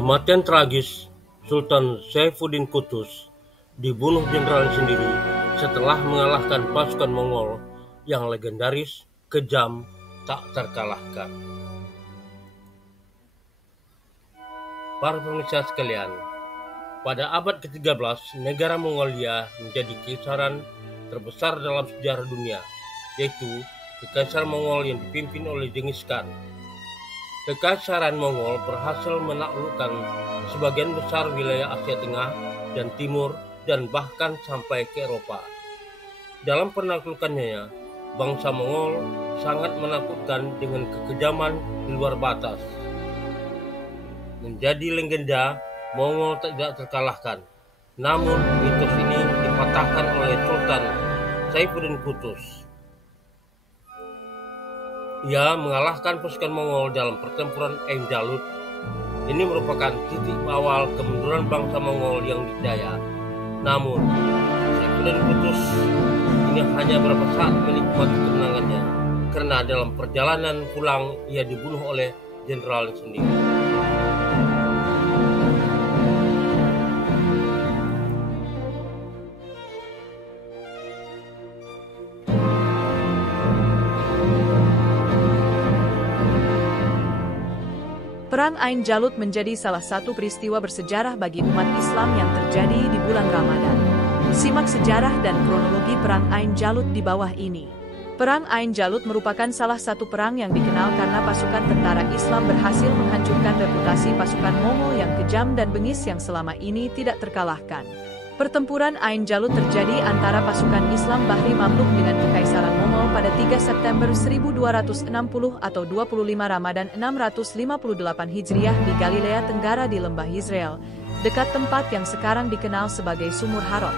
Kematian tragis Sultan Saifuddin Qutuz dibunuh jenderalnya sendiri setelah mengalahkan pasukan Mongol yang legendaris, kejam, tak terkalahkan. Para pemirsa sekalian, pada abad ke-13, negara Mongolia menjadi keisaran terbesar dalam sejarah dunia, yaitu Kekaisaran Mongol yang dipimpin oleh Genghis Khan. Kekaisaran Mongol berhasil menaklukkan sebagian besar wilayah Asia Tengah dan Timur dan bahkan sampai ke Eropa. Dalam penaklukannya, bangsa Mongol sangat menakutkan dengan kekejaman di luar batas. Menjadi legenda, Mongol tidak terkalahkan. Namun mitos ini dipatahkan oleh Sultan Saifuddin Qutuz. Ia mengalahkan pasukan Mongol dalam pertempuran Ain Jalut. Ini merupakan titik awal kemunduran bangsa Mongol yang dikdaya. Namun, Saifuddin Qutuz ini hanya beberapa saat menikmati kemenangannya, karena dalam perjalanan pulang ia dibunuh oleh jenderalnya sendiri. Perang Ain Jalut menjadi salah satu peristiwa bersejarah bagi umat Islam yang terjadi di bulan Ramadan. Simak sejarah dan kronologi Perang Ain Jalut di bawah ini. Perang Ain Jalut merupakan salah satu perang yang dikenal karena pasukan tentara Islam berhasil menghancurkan reputasi pasukan Mongol yang kejam dan bengis yang selama ini tidak terkalahkan. Pertempuran Ain Jalut terjadi antara pasukan Islam Bahri Mamluk dengan Kekaisaran Mongol pada 3 September 1260 atau 25 Ramadan 658 Hijriah di Galilea Tenggara di Lembah Yizreel, dekat tempat yang sekarang dikenal sebagai Sumur Harod.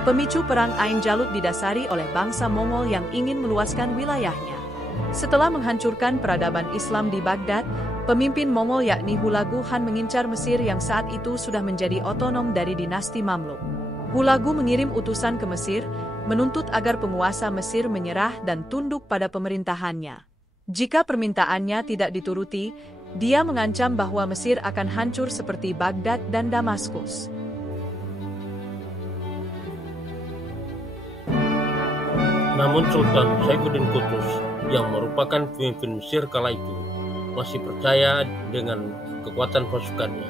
Pemicu Perang Ain Jalut didasari oleh bangsa Mongol yang ingin meluaskan wilayahnya. Setelah menghancurkan peradaban Islam di Baghdad, pemimpin Mongol yakni Hulagu Han mengincar Mesir yang saat itu sudah menjadi otonom dari dinasti Mamluk. Hulagu mengirim utusan ke Mesir, menuntut agar penguasa Mesir menyerah dan tunduk pada pemerintahannya. Jika permintaannya tidak dituruti, dia mengancam bahwa Mesir akan hancur seperti Baghdad dan Damaskus. Namun Sultan Saifuddin Qutuz yang merupakan pemimpin Mesir kala itu masih percaya dengan kekuatan pasukannya.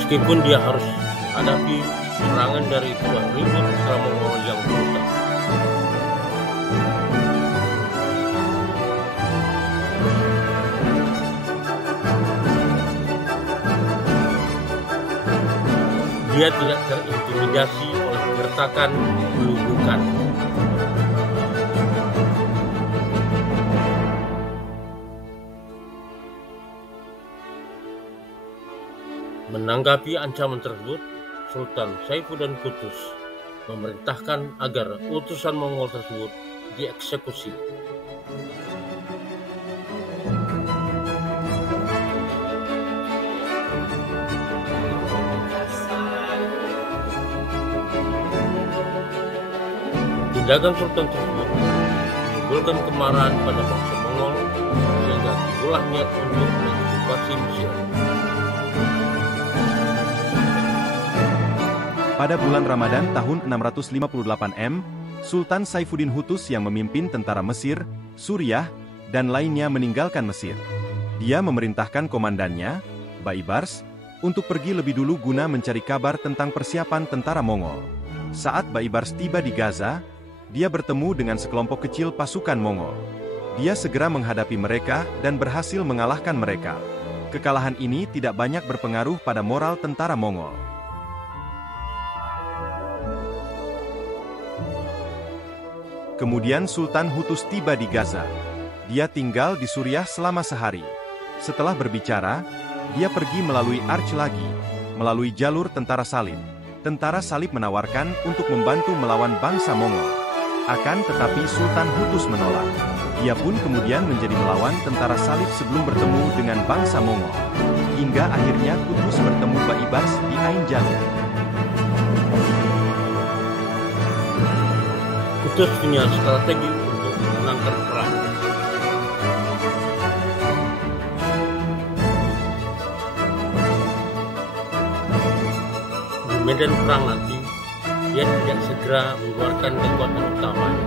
Meskipun dia harus hadapi serangan dari 2.000 tentara Mongol yang brutal. Dia tidak terintimidasi oleh gertakan gelulukan. Menanggapi ancaman tersebut, Sultan Saifuddin Qutuz memerintahkan agar utusan Mongol tersebut dieksekusi. Tindakan Sultan tersebut menimbulkan kemarahan pada bangsa Mongol sehingga timbullah niat untuk menginvasi Mesir. Pada bulan Ramadan tahun 658 M, Sultan Saifuddin Qutuz yang memimpin tentara Mesir, Suriah, dan lainnya meninggalkan Mesir. Dia memerintahkan komandannya, Baibars, untuk pergi lebih dulu guna mencari kabar tentang persiapan tentara Mongol. Saat Baibars tiba di Gaza, dia bertemu dengan sekelompok kecil pasukan Mongol. Dia segera menghadapi mereka dan berhasil mengalahkan mereka. Kekalahan ini tidak banyak berpengaruh pada moral tentara Mongol. Kemudian Sultan Qutuz tiba di Gaza. Dia tinggal di Suriah selama sehari. Setelah berbicara, dia pergi melalui arch lagi, melalui jalur tentara salib. Tentara salib menawarkan untuk membantu melawan bangsa Mongol. Akan tetapi Sultan Hutus menolak. Ia pun kemudian menjadi melawan tentara salib sebelum bertemu dengan bangsa Mongol. Hingga akhirnya Qutuz bertemu Baibars di Ain Jalut. Qutuz punya strategi untuk memenangkan perang. Di medan perang nanti, dia tidak segera mengeluarkan kekuatan utamanya.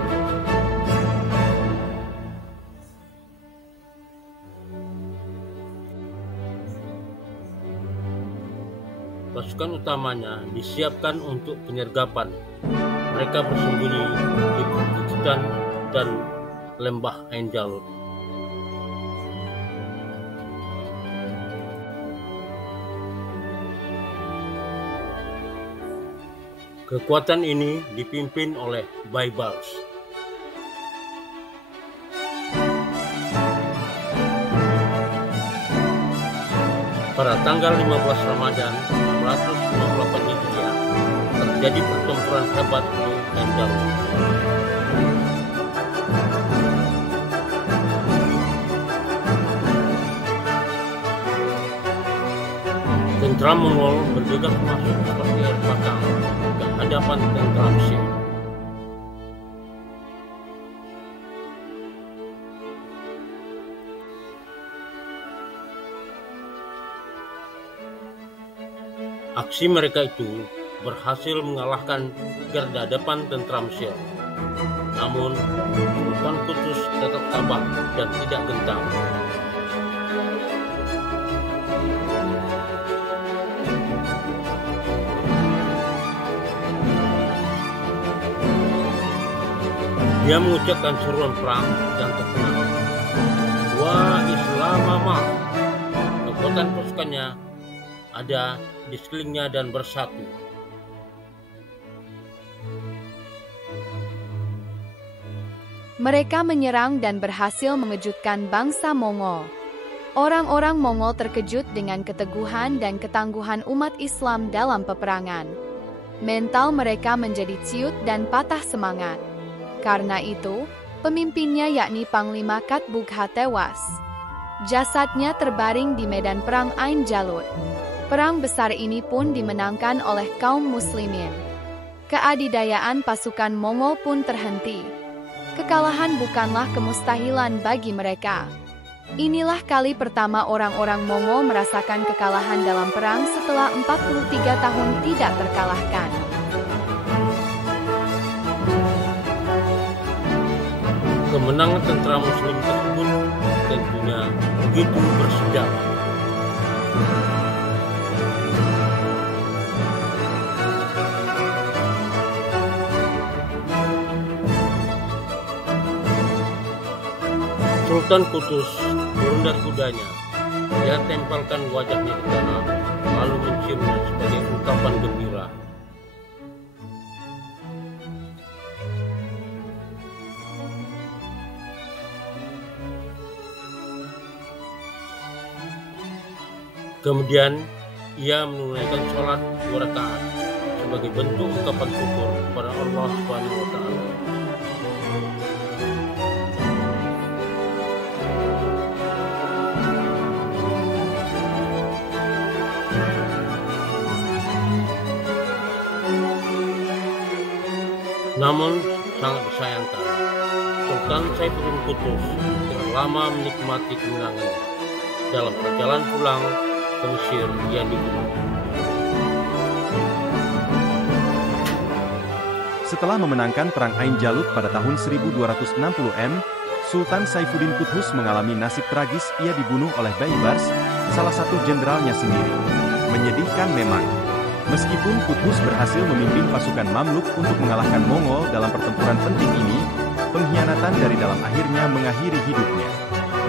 Pasukan utamanya disiapkan untuk penyergapan. Mereka bersembunyi di perbukitan dan lembah Ain Jalut. Kekuatan ini dipimpin oleh Baibars. Pada tanggal 15 Ramadan 658 Hijriah terjadi pertempuran hebat di Ain Jalut. Tentara Mongol bergegas masuk seperti air pasang ke hadapan tentara Mesir. Aksi mereka itu berhasil mengalahkan garda depan tentara Mesir. Namun, Sultan Qutuz tetap tabah dan tidak gentar. Dia mengucapkan seruan perang yang terkenal, "Wa Islamama." Kekuatan pasukannya ada di sekelilingnya dan bersatu. Mereka menyerang dan berhasil mengejutkan bangsa Mongol. Orang-orang Mongol terkejut dengan keteguhan dan ketangguhan umat Islam dalam peperangan. Mental mereka menjadi ciut dan patah semangat. Karena itu, pemimpinnya yakni Panglima Katbugha tewas. Jasadnya terbaring di medan perang Ain Jalut. Perang besar ini pun dimenangkan oleh kaum muslimin. Keadidayaan pasukan Mongol pun terhenti. Kekalahan bukanlah kemustahilan bagi mereka. Inilah kali pertama orang-orang Mongol merasakan kekalahan dalam perang setelah 43 tahun tidak terkalahkan. Kemenangan tentara Muslim tersebut tentunya begitu bersejarah. Sultan Qutuz turun dari kudanya. Dia tempelkan wajahnya di tanah, lalu menciumnya sebagai ungkapan gembira. Kemudian, ia menunaikan sholat 2 rakaat sebagai bentuk ungkapan syukur kepada Allah Subhanahu wa Ta'ala. Namun, sangat disayangkan, Sultan Saifuddin Qutuz telah lama menikmati kemenangan dalam perjalanan pulang ke Mesir yang dibunuh. Setelah memenangkan Perang Ain Jalut pada tahun 1260 M, Sultan Saifuddin Qutuz mengalami nasib tragis. Ia dibunuh oleh Baibars, salah satu jenderalnya sendiri. Menyedihkan memang. Meskipun Qutuz berhasil memimpin pasukan Mamluk untuk mengalahkan Mongol dalam pertempuran penting ini, pengkhianatan dari dalam akhirnya mengakhiri hidupnya.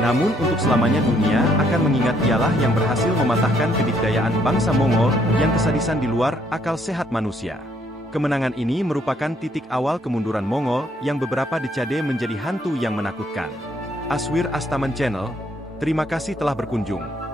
Namun untuk selamanya dunia akan mengingat ialah yang berhasil mematahkan kedikdayaan bangsa Mongol yang kesadisan di luar akal sehat manusia. Kemenangan ini merupakan titik awal kemunduran Mongol yang beberapa dekade menjadi hantu yang menakutkan. Aswir Astaman Channel, Terima kasih telah berkunjung.